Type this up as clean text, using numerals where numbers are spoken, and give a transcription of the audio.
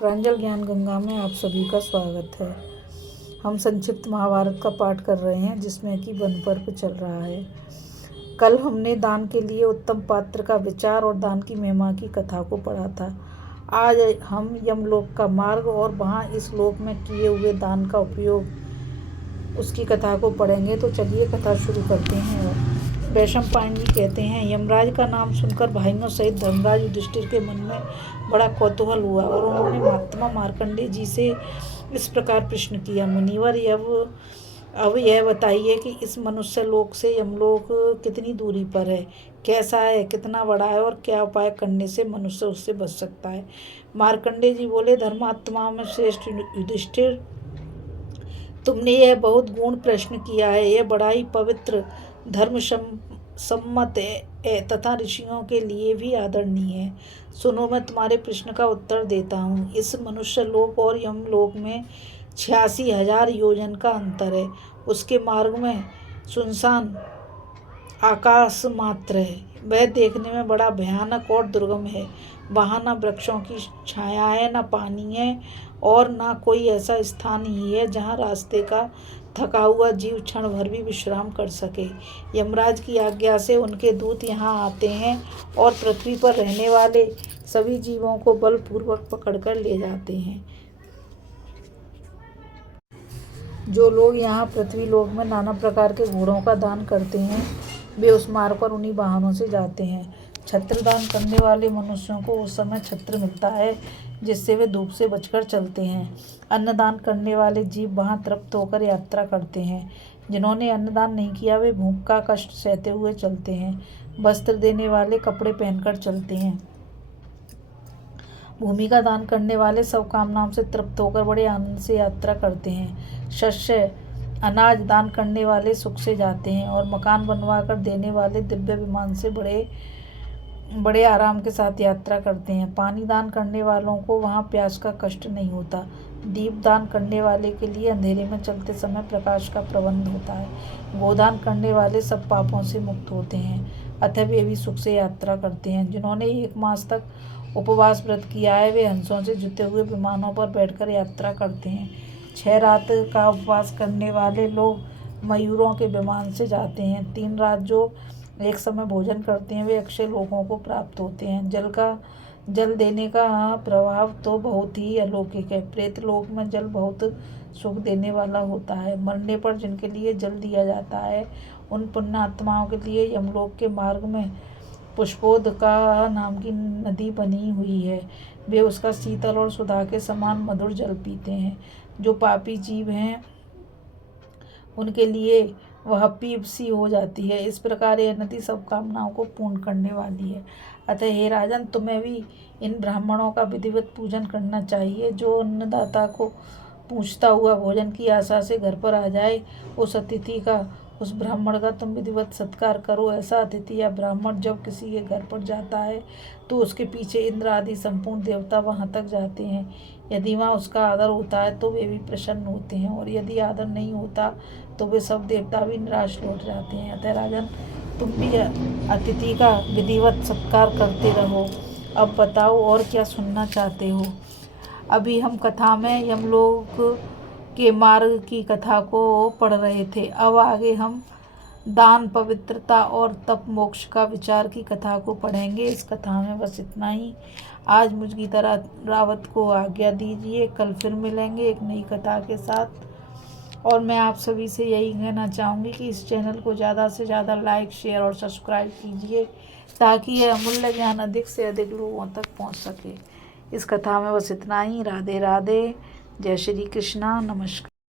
प्रांजल ज्ञान गंगा में आप सभी का स्वागत है। हम संक्षिप्त महाभारत का पाठ कर रहे हैं जिसमें कि वन पर्व चल रहा है। कल हमने दान के लिए उत्तम पात्र का विचार और दान की महिमा की कथा को पढ़ा था। आज हम यमलोक का मार्ग और वहाँ इस लोक में किए हुए दान का उपयोग उसकी कथा को पढ़ेंगे। तो चलिए कथा शुरू करते हैं। वैशंपायन जी कहते हैं, यमराज का नाम सुनकर भाइयों सहित धर्मराज युधिष्ठिर के मन में बड़ा कौतूहल हुआ और उन्होंने महात्मा मार्कंडेय जी से इस प्रकार प्रश्न किया, मुनिवर अब यह बताइए कि इस मनुष्य लोक से यमलोक कितनी दूरी पर है, कैसा है, कितना बड़ा है और क्या उपाय करने से मनुष्य उससे बच सकता है। मार्कंडेय जी बोले, धर्मात्मा में श्रेष्ठ युधिष्ठिर, तुमने यह बहुत गूढ़ प्रश्न किया है। यह बड़ा ही पवित्र, धर्म सम्मत है तथा ऋषियों के लिए भी आदरणीय है। सुनो, मैं तुम्हारे प्रश्न का उत्तर देता हूँ। इस मनुष्य लोक और यमलोक में 86,000 योजन का अंतर है। उसके मार्ग में सुनसान आकाश मात्र है। वह देखने में बड़ा भयानक और दुर्गम है। वहाँ न वृक्षों की छाया है, न पानी है और न कोई ऐसा स्थान ही है जहाँ रास्ते का थका हुआ जीव क्षण भर भी विश्राम कर सके। यमराज की आज्ञा से उनके दूत यहाँ आते हैं और पृथ्वी पर रहने वाले सभी जीवों को बलपूर्वक पकड़कर ले जाते हैं। जो लोग यहाँ पृथ्वी लोक में नाना प्रकार के घोड़ों का दान करते हैं, वे उस मार्ग पर उन्हीं वाहनों से जाते हैं। छत्र दान करने वाले मनुष्यों को उस समय छत्र मिलता है जिससे वे धूप से बचकर चलते हैं। अन्नदान करने वाले जीव वहाँ तृप्त होकर यात्रा करते हैं। जिन्होंने अन्नदान नहीं किया वे भूख का कष्ट सहते हुए चलते हैं। वस्त्र देने वाले कपड़े पहनकर चलते हैं। भूमि का दान करने वाले सब कामनाओं से तृप्त होकर बड़े आनंद से यात्रा करते हैं। शस्य अनाज दान करने वाले सुख से जाते हैं और मकान बनवा कर देने वाले दिव्य विमान से बड़े आराम के साथ यात्रा करते हैं। पानी दान करने वालों को वहाँ प्यास का कष्ट नहीं होता। दीप दान करने वाले के लिए अंधेरे में चलते समय प्रकाश का प्रबंध होता है। गोदान करने वाले सब पापों से मुक्त होते हैं, अतः वे भी सुख से यात्रा करते हैं। जिन्होंने 1 मास तक उपवास व्रत किया है वे हंसों से जुते हुए विमानों पर बैठकर यात्रा करते हैं। 6 रात का उपवास करने वाले लोग मयूरों के विमान से जाते हैं। 3 रात जो एक समय भोजन करते हैं वे अक्षय लोगों को प्राप्त होते हैं। जल देने का प्रभाव तो बहुत ही अलौकिक है। प्रेत लोक में जल बहुत सुख देने वाला होता है। मरने पर जिनके लिए जल दिया जाता है उन पुण्यात्माओं के लिए यमलोक के मार्ग में पुष्पोदका नाम की नदी बनी हुई है। वे उसका शीतल और सुधा के समान मधुर जल पीते हैं। जो पापी जीव हैं उनके लिए वह पीप सी हो जाती है। इस प्रकार यह नदी सब कामनाओं को पूर्ण करने वाली है। अतः हे राजन, तुम्हें भी इन ब्राह्मणों का विधिवत पूजन करना चाहिए। जो अन्नदाता को पूछता हुआ भोजन की आशा से घर पर आ जाए, उस अतिथि का, उस ब्राह्मण का तुम विधिवत सत्कार करो। ऐसा अतिथि या ब्राह्मण जब किसी के घर पर जाता है तो उसके पीछे इंद्र आदि संपूर्ण देवता वहाँ तक जाते हैं। यदि वहाँ उसका आदर होता है तो वे भी प्रसन्न होते हैं और यदि आदर नहीं होता तो वे सब देवता भी निराश लौट जाते हैं। अतः राजन, तुम भी अतिथि का विधिवत सत्कार करते रहो। अब बताओ और क्या सुनना चाहते हो। अभी हम कथा में यमलोक के मार्ग की कथा को पढ़ रहे थे। अब आगे हम दान, पवित्रता और तप मोक्ष का विचार की कथा को पढ़ेंगे। इस कथा में बस इतना ही। आज मुझ की तरह रावत को आज्ञा दीजिए। कल फिर मिलेंगे एक नई कथा के साथ। और मैं आप सभी से यही कहना चाहूँगी कि इस चैनल को ज़्यादा से ज़्यादा लाइक, शेयर और सब्सक्राइब कीजिए ताकि यह अमूल्य ज्ञान अधिक से अधिक लोगों तक पहुँच सके। इस कथा में बस इतना ही। राधे राधे। जय श्री कृष्णा। नमस्कार।